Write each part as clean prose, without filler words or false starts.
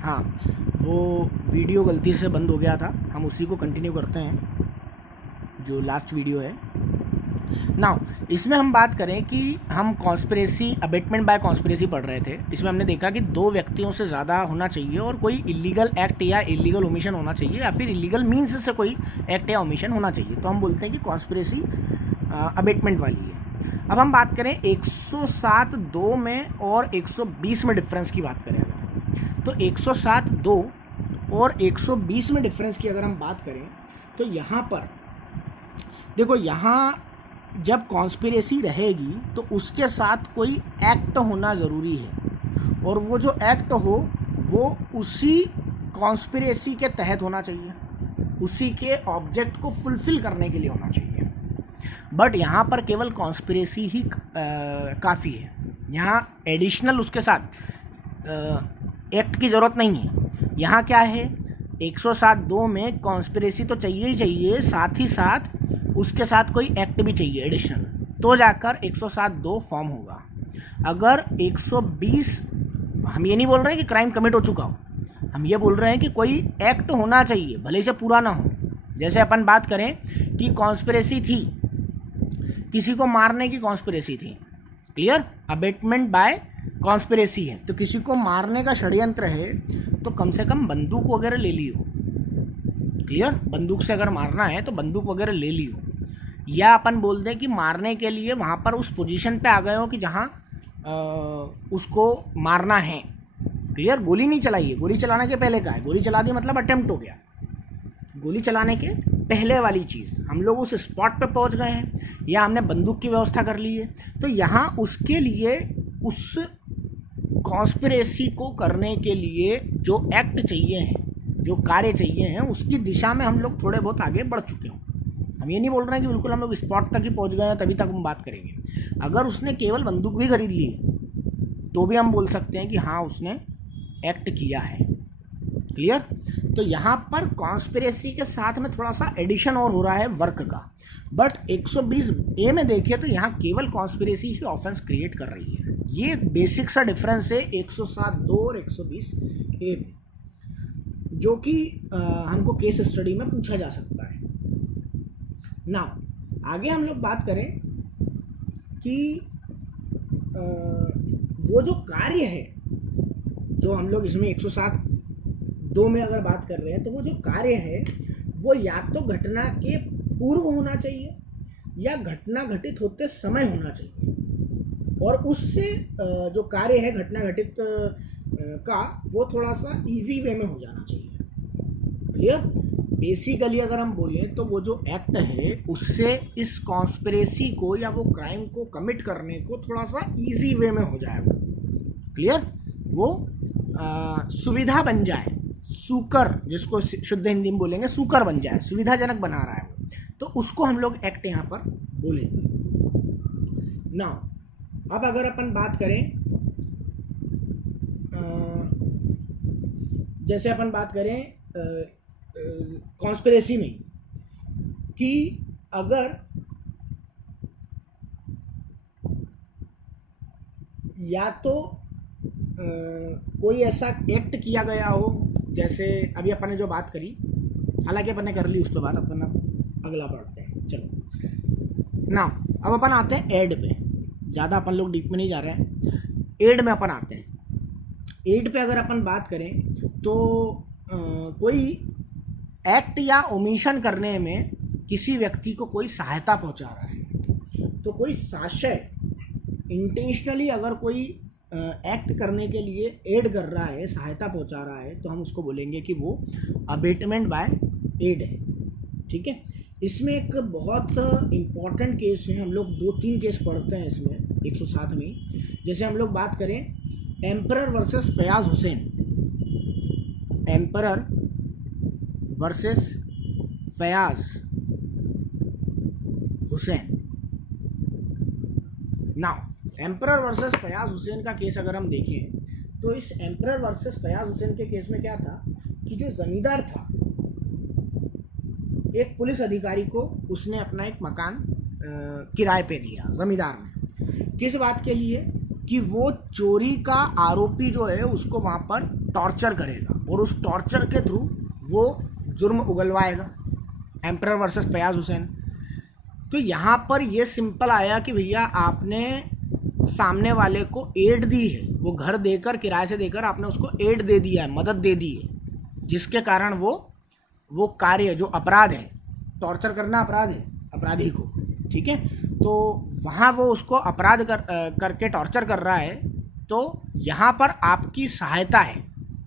हाँ, वो वीडियो गलती से बंद हो गया था, हम उसी को कंटिन्यू करते हैं जो लास्ट वीडियो है। नाउ इसमें हम बात करें कि हम कॉन्स्पिरेसी अबेटमेंट बाय कॉन्स्पिरेसी पढ़ रहे थे। इसमें हमने देखा कि 2 व्यक्तियों से ज़्यादा होना चाहिए और कोई इलीगल एक्ट या इलीगल ओमिशन होना चाहिए या फिर इलीगल मीन्स से कोई एक्ट या ओमिशन होना चाहिए, तो हम बोलते हैं कि कॉन्स्पिरेसी अबेटमेंट वाली है। अब हम बात करें 107(2) में और 120 में डिफरेंस की बात करें अगर, तो 107(2) और 120 में डिफरेंस की अगर हम बात करें तो यहाँ पर देखो, यहाँ जब कॉन्स्पिरेसी रहेगी तो उसके साथ कोई एक्ट होना ज़रूरी है और वो जो एक्ट हो वो उसी कॉन्स्पिरेसी के तहत होना चाहिए, उसी के ऑब्जेक्ट को फुलफिल करने के लिए होना चाहिए। बट यहाँ पर केवल कॉन्स्पिरेसी ही काफ़ी है, यहाँ एडिशनल उसके साथ एक्ट की ज़रूरत नहीं है। यहाँ क्या है, 107(2) में कॉन्स्पिरेसी तो चाहिए ही चाहिए, साथ ही साथ उसके साथ कोई एक्ट भी चाहिए एडिशनल, तो जाकर 107(2) फॉर्म होगा। अगर 120, हम ये नहीं बोल रहे हैं कि क्राइम कमिट हो चुका हो, हम ये बोल रहे हैं कि कोई एक्ट होना चाहिए, भले से पूरा ना हो। जैसे अपन बात करें कि कॉन्स्पिरेसी थी, किसी को मारने की कॉन्स्पिरेसी थी, क्लियर, अबेटमेंट बाय कॉन्स्पिरेसी है, तो किसी को मारने का षड्यंत्र है तो कम से कम बंदूक वगैरह ले लियो, क्लियर, बंदूक से अगर मारना है तो बंदूक वगैरह ले लियो। या अपन बोल दें कि मारने के लिए वहाँ पर उस पोजीशन पे आ गए हो कि जहाँ उसको मारना है, क्लियर, गोली नहीं चलाई है, गोली चलाने के पहले का है, गोली चला दी मतलब अटेम्प्ट हो गया, गोली चलाने के पहले वाली चीज़, हम लोग उस स्पॉट पे पहुंच गए हैं या हमने बंदूक की व्यवस्था कर ली है, तो यहाँ उसके लिए उस कॉन्स्पिरेसी को करने के लिए जो एक्ट चाहिए हैं, जो कार्य चाहिए हैं, उसकी दिशा में हम लोग थोड़े बहुत आगे बढ़ चुके हों। हम ये नहीं बोल रहे हैं कि बिल्कुल हम लोग स्पॉट तक ही पहुंच गए हैं तभी तक हम बात करेंगे। अगर उसने केवल बंदूक भी खरीद ली तो भी हम बोल सकते हैं कि हाँ उसने एक्ट किया है, क्लियर। तो यहाँ पर कॉन्स्पिरेसी के साथ में थोड़ा सा एडिशन और हो रहा है वर्क का, बट 120(a) में देखिए तो यहाँ केवल कॉन्स्पिरेसी ही ऑफेंस क्रिएट कर रही है। ये बेसिक सा डिफरेंस है 107(2) और 120(a) में, जो कि हमको केस स्टडी में पूछा जा सकता है। ना आगे हम लोग बात करें कि वो जो कार्य है, जो हम लोग इसमें 107(2) में अगर बात कर रहे हैं, तो वो जो कार्य है वो या तो घटना के पूर्व होना चाहिए या घटना घटित होते समय होना चाहिए, और उससे जो कार्य है घटना घटित का वो थोड़ा सा इजी वे में हो जाना चाहिए, क्लियर। बेसिकली अगर हम बोलें तो वो जो एक्ट है उससे इस कॉन्स्पिरेसी को या वो क्राइम को कमिट करने को थोड़ा सा इजी वे में हो जाएगा, क्लियर, वो सुविधा बन जाए, सुकर, जिसको शुद्ध हिंदी में बोलेंगे सुकर बन जाए, सुविधाजनक बना रहा है वो, तो उसको हम लोग एक्ट यहाँ पर बोलेंगे। ना अब अगर अपन बात करें जैसे अपन बात करें कॉन्स्पिरेसी में कि अगर या तो कोई ऐसा एक्ट किया गया हो, जैसे अभी अपन ने जो बात करी, हालांकि अपन ने कर ली उस पर बात, अपन अगला पढ़ते हैं। चलो ना अब अपन आते हैं एड पे, ज़्यादा अपन लोग डीप में नहीं जा रहे हैं, एड में अपन आते हैं। एड पे अगर अपन बात करें तो कोई एक्ट या ओमिशन करने में किसी व्यक्ति को कोई सहायता पहुंचा रहा है, तो कोई साशय इंटेंशनली अगर कोई एक्ट करने के लिए एड कर रहा है, सहायता पहुंचा रहा है, तो हम उसको बोलेंगे कि वो अबेटमेंट बाय एड है, ठीक है। इसमें एक बहुत इम्पॉर्टेंट केस है, हम लोग 2-3 केस पढ़ते हैं इसमें 107 में। जैसे हम लोग बात करें emperor versus Fayaz Hussain, emperor versus Fayaz Hussain. Now emperor versus Fayaz Hussain का केस अगर हम देखें तो इस एम्परर वर्सेस फयाज हुसैन के केस में क्या था कि जो ज़मींदार था, एक पुलिस अधिकारी को उसने अपना एक मकान किराए पे दिया ज़मींदार ने, किस बात के लिए कि वो चोरी का आरोपी जो है उसको वहाँ पर टॉर्चर करेगा और उस टॉर्चर के थ्रू वो जुर्म उगलवाएगा। Emperor versus Fayaz Hussain. तो यहाँ पर ये सिंपल आया कि भैया आपने सामने वाले को एड दी है, वो घर देकर किराए से देकर आपने उसको एड दे दिया है, मदद दे दी है, जिसके कारण वो कार्य जो अपराध है, टॉर्चर करना अपराध है अपराधी को, ठीक है, तो वहाँ वो उसको अपराध करके टॉर्चर कर रहा है, तो यहाँ पर आपकी सहायता है,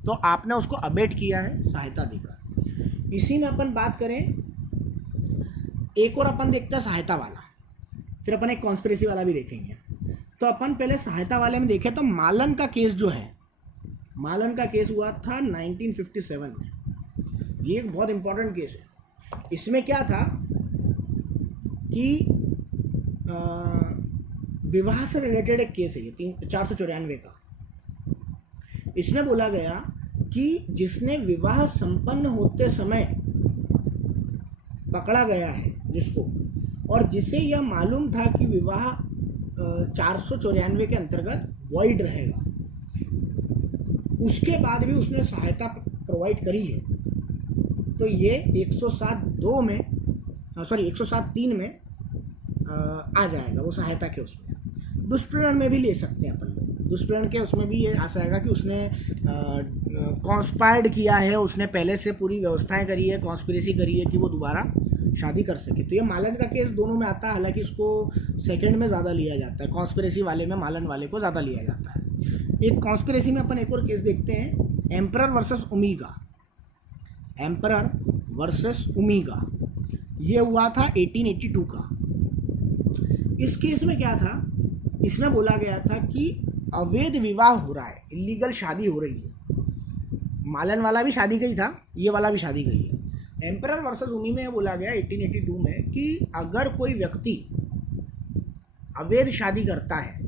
तो आपने उसको अबेट किया है सहायता देकर। इसी में अपन बात करें, एक और अपन देखते हैं सहायता वाला, फिर अपन एक कॉन्स्पिरेसी वाला भी देखेंगे। तो अपन पहले सहायता वाले में देखें तो मालन का केस जो है, मालन का केस हुआ था 1957 में। ये एक बहुत इंपॉर्टेंट केस है। इसमें क्या था कि विवाह से रिलेटेड एक केस है ये 494 का। इसमें बोला गया कि जिसने विवाह संपन्न होते समय पकड़ा गया है जिसको, और जिसे यह मालूम था कि विवाह 494 के अंतर्गत वॉइड रहेगा, उसके बाद भी उसने सहायता प्रोवाइड करी है, तो ये 107(2) में 107(3) में आ जाएगा वो सहायता के उसमें। दुष्प्रेरण में भी ले सकते हैं अपन लोग, दुष्प्रेरण के उसमें भी ये आ जाएगा कि उसने कॉन्स्पायर्ड किया है, उसने पहले से पूरी व्यवस्थाएं करी है, कॉन्स्पिरेसी करी है कि वो दोबारा शादी कर सके। तो ये मालन का केस दोनों में आता है, हालांकि इसको सेकंड में ज़्यादा लिया जाता है, कॉन्स्पिरेसी वाले में मालन वाले को ज़्यादा लिया जाता है। एक कॉन्स्पिरेसी में अपन एक और केस देखते हैं, emperor versus omega. Emperor versus omega ये हुआ था 1882 का। इस केस में क्या था, इसमें बोला गया था कि अवैध विवाह हो रहा है, इलीगल शादी हो रही है। मालन वाला भी शादी गई था, ये वाला भी शादी गई है। एम्परर वर्सेस ओमी में बोला गया 1882 में कि अगर कोई व्यक्ति अवैध शादी करता है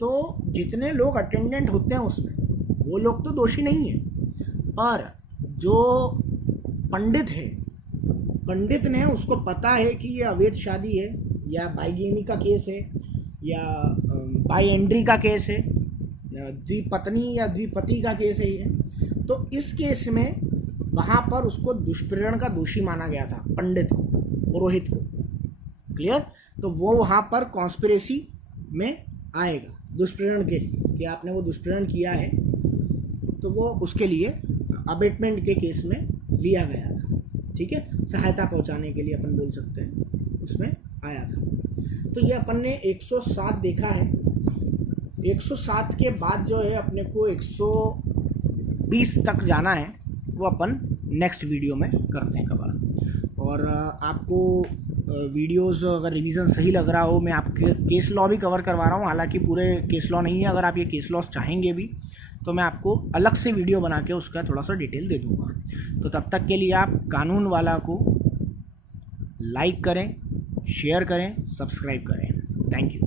तो जितने लोग अटेंडेंट होते हैं उसमें वो लोग तो दोषी नहीं है, पर जो पंडित है, पंडित ने उसको पता है कि ये अवैध शादी है या बाइगेमी का केस है या बाईएंड्री का केस है, द्विपत्नी या द्विपति का केस है ये, तो इस केस में वहाँ पर उसको दुष्प्रेरण का दोषी माना गया था, पंडित को, पुरोहित को। क्लियर? तो वो वहाँ पर कॉन्स्पिरेसी में आएगा दुष्प्रेरण के लिए, कि आपने वो दुष्प्रेरण किया है, तो वो उसके लिए अबेटमेंट के केस में लिया गया था। ठीक है, सहायता पहुँचाने के लिए अपन बोल सकते हैं, उसमें आया था। तो ये अपन ने 107 देखा है। 107 के बाद जो है अपने को 120 तक जाना है, वो अपन नेक्स्ट वीडियो में करते हैं कवर। और आपको वीडियोस अगर रिवीजन सही लग रहा हो, मैं आपके केस लॉ भी कवर करवा रहा हूँ, हालांकि पूरे केस लॉ नहीं है। अगर आप ये केस लॉ चाहेंगे भी तो मैं आपको अलग से वीडियो बना के उसका थोड़ा सा डिटेल दे दूँगा। तो तब तक के लिए आप कानून वाला को लाइक करें, शेयर करें, सब्सक्राइब करें। Thank you.